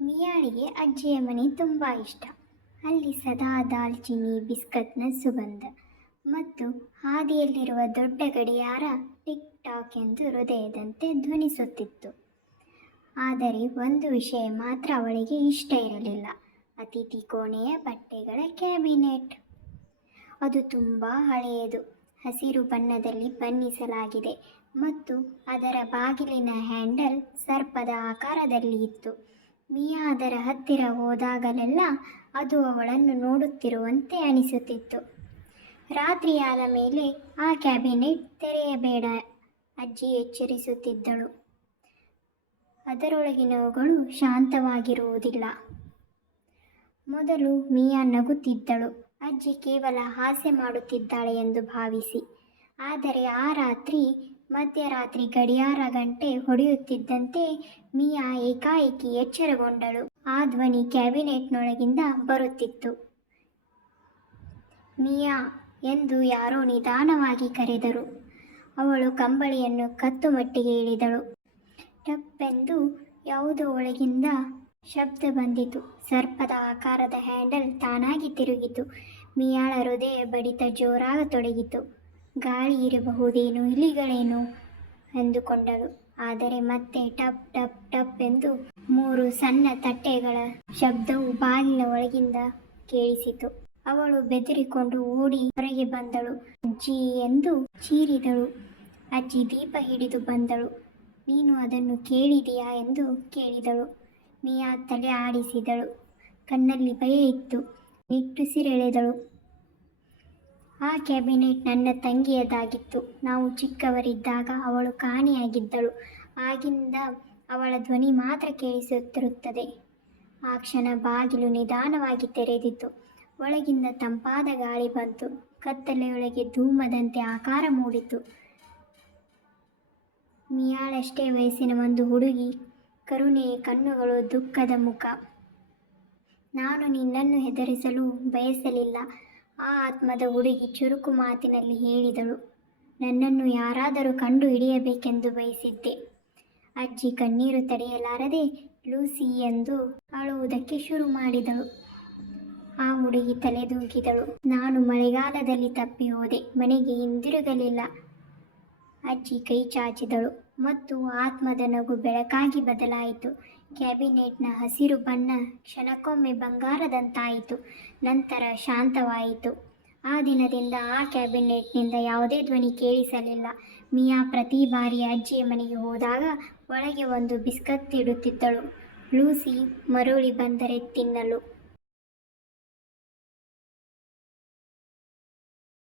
ಮಿಯಾಳಿಗೆ ಅಜ್ಜಿಯ ಮನೆ ತುಂಬ ಇಷ್ಟ. ಅಲ್ಲಿ ಸದಾ ದಾಲ್ಚಿನ್ನಿ, ಬಿಸ್ಕತ್ನ ಸುಗಂಧ ಮತ್ತು ಹಾದಿಯಲ್ಲಿರುವ ದೊಡ್ಡ ಗಡಿಯಾರ ಟಿಕ್ ಟಾಕ್ ಎಂದು ಹೃದಯದಂತೆ ಧ್ವನಿಸುತ್ತಿತ್ತು. ಆದರೆ ಒಂದು ವಿಷಯ ಮಾತ್ರ ಅವಳಿಗೆ ಇಷ್ಟ ಇರಲಿಲ್ಲ, ಅತಿಥಿ ಕೋಣೆಯ ಬಟ್ಟೆಗಳ ಕ್ಯಾಬಿನೆಟ್. ಅದು ತುಂಬ ಹಳೆಯದು. ಹಸಿರು ಬಣ್ಣದಲ್ಲಿ ಬಣ್ಣಿಸಲಾಗಿದೆ ಮತ್ತು ಅದರ ಬಾಗಿಲಿನ ಹ್ಯಾಂಡಲ್ ಸರ್ಪದ ಆಕಾರದಲ್ಲಿ ಇತ್ತು. ಮಿಯಾ ಅದರ ಹತ್ತಿರ ಹೋದಾಗಲೆಲ್ಲ ಅದು ಅವಳನ್ನು ನೋಡುತ್ತಿರುವಂತೆ ಅನಿಸುತ್ತಿತ್ತು. ರಾತ್ರಿಯಾದ ಮೇಲೆ ಆ ಕ್ಯಾಬಿನೆಟ್ ತೆರೆಯಬೇಡ ಅಜ್ಜಿ ಎಚ್ಚರಿಸುತ್ತಿದ್ದಳು. ಅದರೊಳಗಿನವುಗಳು ಶಾಂತವಾಗಿರುವುದಿಲ್ಲ. ಮೊದಲು ಮಿಯಾ ನಗುತ್ತಿದ್ದಳು. ಅಜ್ಜಿ ಕೇವಲ ಹಾಸ್ಯ ಮಾಡುತ್ತಿದ್ದಾಳೆ ಎಂದು ಭಾವಿಸಿ. ಆದರೆ ಆ ರಾತ್ರಿ ಮಧ್ಯರಾತ್ರಿ ಗಡಿಯಾರ ಗಂಟೆ ಹೊಡೆಯುತ್ತಿದ್ದಂತೆ ಮಿಯಾ ಏಕಾಏಕಿ ಎಚ್ಚರಗೊಂಡಳು. ಆ ಧ್ವನಿ ಕ್ಯಾಬಿನೆಟ್ನೊಳಗಿಂದ ಬರುತ್ತಿತ್ತು. ಮಿಯಾ ಎಂದು ಯಾರೋ ನಿಧಾನವಾಗಿ ಕರೆದರು. ಅವಳು ಕಂಬಳಿಯನ್ನು ಕತ್ತು ಮಟ್ಟಿಗೆ ಇಳಿದಳು. ಟಪ್ಪೆಂದು ಯಾವುದೋ ಒಳಗಿಂದ ಶಬ್ದ ಬಂದಿತು. ಸರ್ಪದ ಆಕಾರದ ಹ್ಯಾಂಡಲ್ ತಾನಾಗಿ ತಿರುಗಿತು. ಮಿಯಾಳ ಹೃದಯ ಬಡಿತ ಜೋರಾಗತೊಡಗಿತು. ಗಾಳಿ ಇರಬಹುದೇನು, ಇಲಿಗಳೇನು? ಎಂದುಕೊಂಡಳು ಆದರೆ ಮತ್ತೆ ಟಪ್ ಟಪ್ ಟಪ್ ಎಂದು ಮೂರು ಸಣ್ಣ ತಟ್ಟೆಗಳ ಶಬ್ದವು ಬಾಗಿಲ ಒಳಗಿಂದ ಕೇಳಿಸಿತು. ಅವಳು ಬೆದರಿಕೊಂಡು ಓಡಿ ಹೊರಗೆ ಬಂದಳು. ಅಜ್ಜಿ ಎಂದು ಚೀರಿದಳು. ಅಜ್ಜಿ ದೀಪ ಹಿಡಿದು ಬಂದಳು. ನೀನು ಅದನ್ನು ಕೇಳಿದೆಯಾ ಎಂದು ಕೇಳಿದಳು. ಮಿಯಾ ತಲೆ ಆಡಿಸಿದಳು. ಕಣ್ಣಲ್ಲಿ ಭಯ ಇತ್ತು. ನಿಟ್ಟುಸಿರೆಳೆದಳು. ಆ ಕ್ಯಾಬಿನೆಟ್ ನನ್ನ ತಂಗಿಯದಾಗಿತ್ತು. ನಾವು ಚಿಕ್ಕವರಿದ್ದಾಗ ಅವಳು ಕಾಣೆಯಾಗಿದ್ದಳು. ಆಗಿಂದ ಅವಳ ಧ್ವನಿ ಮಾತ್ರ ಕೇಳಿಸುತ್ತಿರುತ್ತದೆ. ಆ ಕ್ಷಣ ಬಾಗಿಲು ನಿಧಾನವಾಗಿ ತೆರೆದಿತು ಒಳಗಿಂದ ತಂಪಾದ ಗಾಳಿ ಬಂತು. ಕತ್ತಲೆಯೊಳಗೆ ಧೂಮದಂತೆ ಆಕಾರ ಮೂಡಿತು. ಮಿಯಾಳಷ್ಟೇ ವಯಸ್ಸಿನ ಒಂದು ಹುಡುಗಿ, ಕರುಣೆಯ ಕಣ್ಣುಗಳು ದುಃಖದ ಮುಖ. ನಾನು ನಿನ್ನನ್ನು ಹೆದರಿಸಲು ಬಯಸಲಿಲ್ಲ. ಆ ಆತ್ಮದ ಹುಡುಗಿ ಚುರುಕು ಮಾತಿನಲ್ಲಿ ಹೇಳಿದಳು, ನನ್ನನ್ನು ಯಾರಾದರೂ ಕಂಡು ಹಿಡಿಯಬೇಕೆಂದು ಬಯಸಿದ್ದೆ. ಅಜ್ಜಿ ಕಣ್ಣೀರು ತಡೆಯಲಾರದೆ ಲೂಸಿ ಎಂದು ಅಳುವುದಕ್ಕೆ ಶುರು ಮಾಡಿದಳು. ಆ ಹುಡುಗಿ ತಲೆದೂಗಿದಳು. ನಾನು ಮಳೆಗಾಲದಲ್ಲಿ ತಪ್ಪಿ ಹೋದೆ. ಮನೆಗೆ ಹಿಂದಿರುಗಲಿಲ್ಲ. ಅಜ್ಜಿ ಕೈ ಚಾಚಿದಳು ಮತ್ತು ಆತ್ಮದ ನಗು ಬೆಳಕಾಗಿ ಬದಲಾಯಿತು. ಕ್ಯಾಬಿನೆಟ್ನ ಹಸಿರು ಬಣ್ಣ ಕ್ಷಣಕ್ಕೊಮ್ಮೆ ಬಂಗಾರದಂತಾಯಿತು. ನಂತರ ಶಾಂತವಾಯಿತು. ಆ ದಿನದಿಂದ ಆ ಕ್ಯಾಬಿನೆಟ್ನಿಂದ ಯಾವುದೇ ಧ್ವನಿ ಕೇಳಿಸಲಿಲ್ಲ. ಮಿಯಾ ಪ್ರತಿ ಬಾರಿ ಅಜ್ಜಿಯ ಮನೆಗೆ ಹೋದಾಗ ಒಳಗೆ ಒಂದು ಬಿಸ್ಕತ್ ಇಡುತ್ತಿದ್ದಳು ಲೂಸಿ ಮರುಳಿ ಬಂದರೆ ತಿನ್ನಲು.